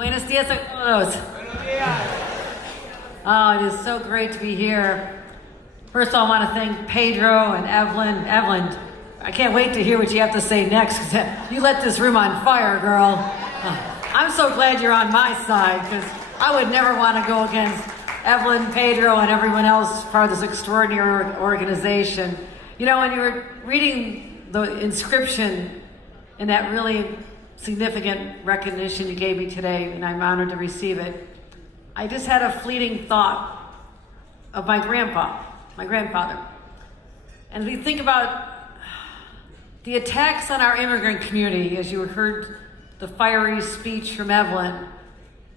Buenos dias a todos. Oh, it is so great to be here. First of all, I want to thank Pedro and Evelyn. Evelyn, I can't wait to hear what you have to say next, because you let this room on fire, girl. I'm so glad you're on my side, because I would never want to go against Evelyn, Pedro, and everyone else part of this extraordinary organization. You know, when you were reading the inscription in that really significant recognition you gave me today, and I'm honored to receive it, I just had a fleeting thought of my grandfather. And we think about the attacks on our immigrant community, as you heard the fiery speech from Evelyn,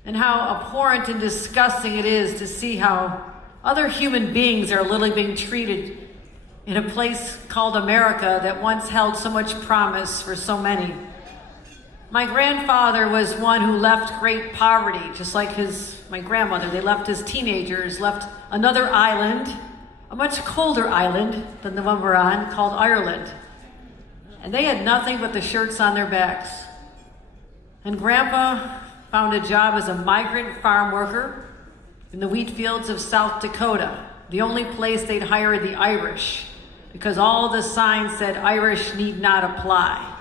and how abhorrent and disgusting it is to see how other human beings are literally being treated in a place called America that once held so much promise for so many. My grandfather was one who left great poverty, just like my grandmother. They left as teenagers, left another island, a much colder island than the one we're on, called Ireland. And they had nothing but the shirts on their backs. And Grandpa found a job as a migrant farm worker in the wheat fields of South Dakota, the only place they'd hire the Irish, because all the signs said Irish need not apply.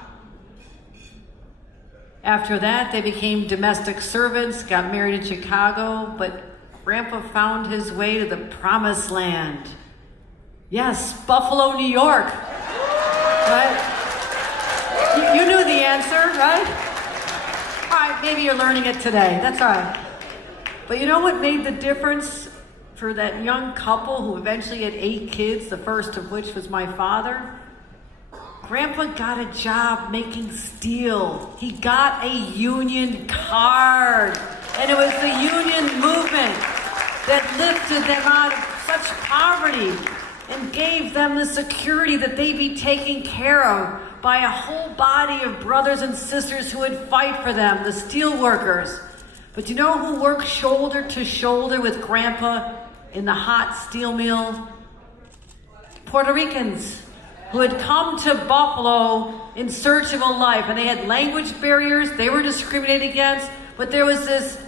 After that, they became domestic servants, got married in Chicago, but Grandpa found his way to the promised land. Yes, Buffalo, New York. Right? You knew the answer, right? All right, maybe you're learning it today. That's all right. But you know what made the difference for that young couple who eventually had 8 kids, the first of which was my father? Grandpa got a job making steel. He got a union card. And it was the union movement that lifted them out of such poverty and gave them the security that they'd be taken care of by a whole body of brothers and sisters who would fight for them, the steel workers. But you know who worked shoulder to shoulder with Grandpa in the hot steel mill? Puerto Ricans, who had come to Buffalo in search of a life. And they had language barriers, they were discriminated against, but there was this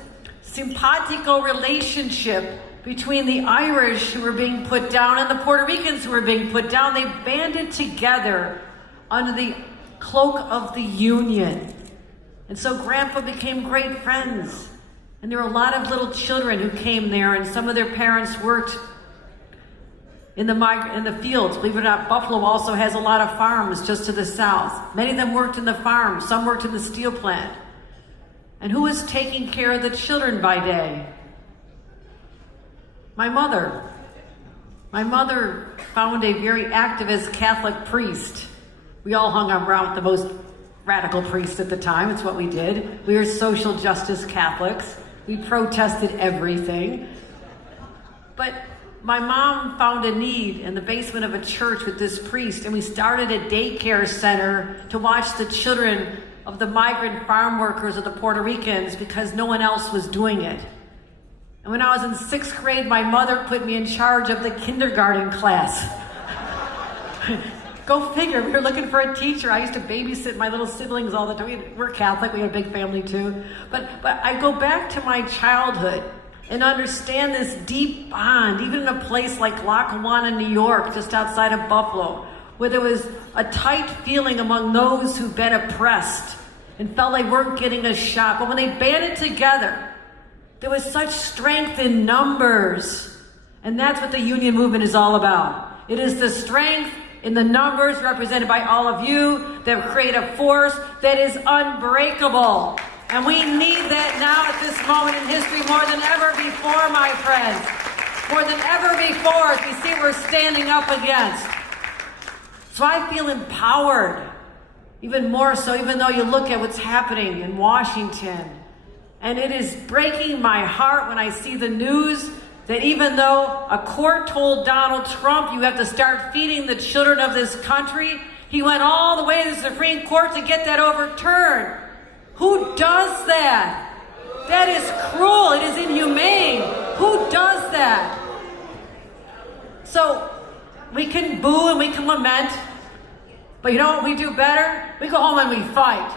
simpatico relationship between the Irish who were being put down and the Puerto Ricans who were being put down. They banded together under the cloak of the Union. And so Grandpa became great friends. And there were a lot of little children who came there, and some of their parents worked in the fields. Believe it or not, Buffalo also has a lot of farms just to the south. Many of them worked in the farms, some worked in the steel plant. And who was taking care of the children by day? My mother. My mother found a very activist Catholic priest. We all hung around with the most radical priest at the time. It's what we did. We were social justice Catholics. We protested everything. But my mom found a need in the basement of a church with this priest, and we started a daycare center to watch the children of the migrant farm workers of the Puerto Ricans because no one else was doing it. And when I was in 6th grade, my mother put me in charge of the kindergarten class. Go figure, we were looking for a teacher. I used to babysit my little siblings all the time. We're Catholic, we had a big family too. But I go back to my childhood and understand this deep bond, even in a place like Lackawanna, New York, just outside of Buffalo, where there was a tight feeling among those who've been oppressed and felt they weren't getting a shot. But when they banded together, there was such strength in numbers. And that's what the union movement is all about. It is the strength in the numbers represented by all of you that create a force that is unbreakable. And we need that now at this moment in history more than ever before, my friends. More than ever before, as we see what we're standing up against. So I feel empowered, even more so, even though you look at what's happening in Washington. And it is breaking my heart when I see the news that even though a court told Donald Trump you have to start feeding the children of this country, he went all the way to the Supreme Court to get that overturned. Who does that? That is cruel. It is inhumane. Who does that? So we can boo and we can lament, but you know what we do better? We go home and we fight.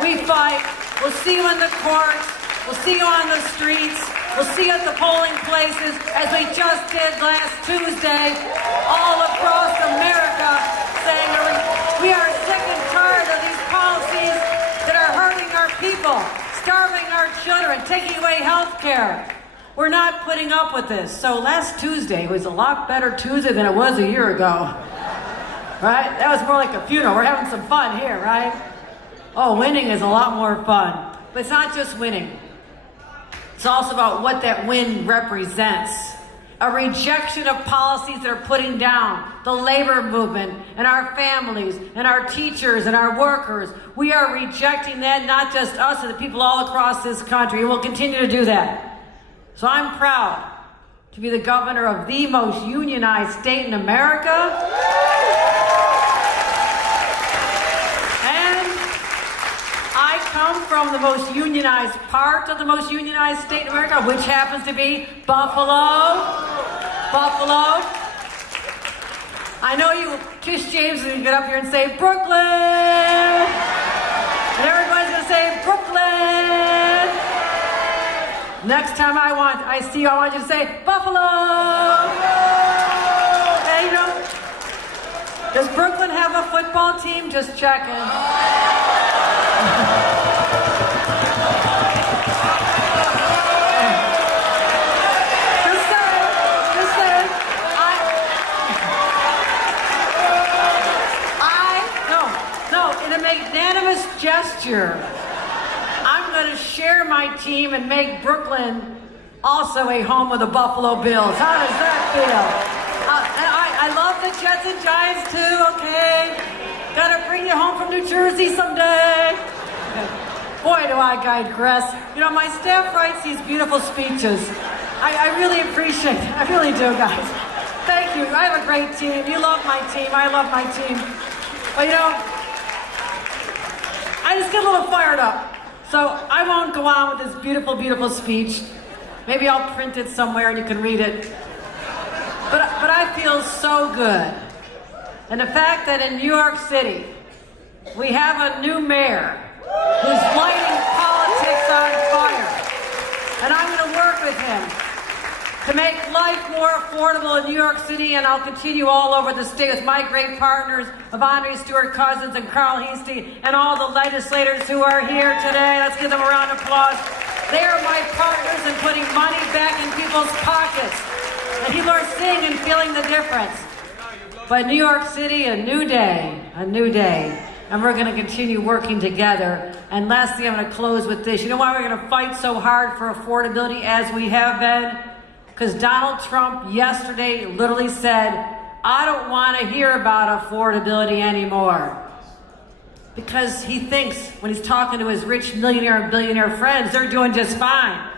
We fight. We'll see you in the courts. We'll see you on the streets. We'll see you at the polling places, as we just did last Tuesday, all across America, saying we are sick and tired of these policies that are hurting our people, starving our children, taking away health care. We're not putting up with this. So last Tuesday was a lot better Tuesday than it was a year ago. Right? That was more like a funeral. We're having some fun here, right? Oh, winning is a lot more fun. But it's not just winning. It's also about what that win represents. A rejection of policies that are putting down the labor movement and our families and our teachers and our workers. We are rejecting that, not just us, but the people all across this country, and we'll continue to do that. So I'm proud to be the governor of the most unionized state in America. And I come from the most unionized part of the most unionized state in America, which happens to be Buffalo. Buffalo. I know you, Tish James is going to get up here and say, Brooklyn. And everybody's going to say, Brooklyn. Next time I see you, I want you to say, Buffalo! Hey, you know, does Brooklyn have a football team? Just checking. Just saying. In a magnanimous gesture, I'm going to share my team and make Brooklyn also a home of the Buffalo Bills. How does that feel? I love the Jets and Giants too, okay? Gotta bring you home from New Jersey someday. Boy, do I digress. You know, my staff writes these beautiful speeches. I really appreciate it. I really do, guys. Thank you. I have a great team. You love my team. I love my team. But you know, I just get a little fired up. So I won't go on with this beautiful, beautiful speech. Maybe I'll print it somewhere and you can read it. But I feel so good. And the fact that in New York City, we have a new mayor who's lighting politics on fire. And I'm going to work with him to make life more affordable in New York City, and I'll continue all over the state with my great partners of Andre Stewart Cousins and Carl Heastie and all the legislators who are here today. Let's give them a round of applause. They are my partners in putting money back in people's pockets. And people are seeing and feeling the difference. But New York City, a new day. And we're going to continue working together. And lastly, I'm going to close with this. You know why we're going to fight so hard for affordability as we have been? Because Donald Trump yesterday literally said, I don't want to hear about affordability anymore. Because he thinks when he's talking to his rich millionaire and billionaire friends, they're doing just fine.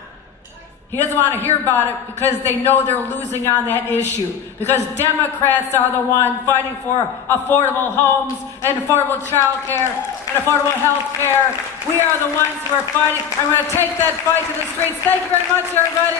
He doesn't want to hear about it because they know they're losing on that issue. Because Democrats are the one fighting for affordable homes and affordable child care and affordable health care. We are the ones who are fighting. I'm going to take that fight to the streets. Thank you very much, everybody.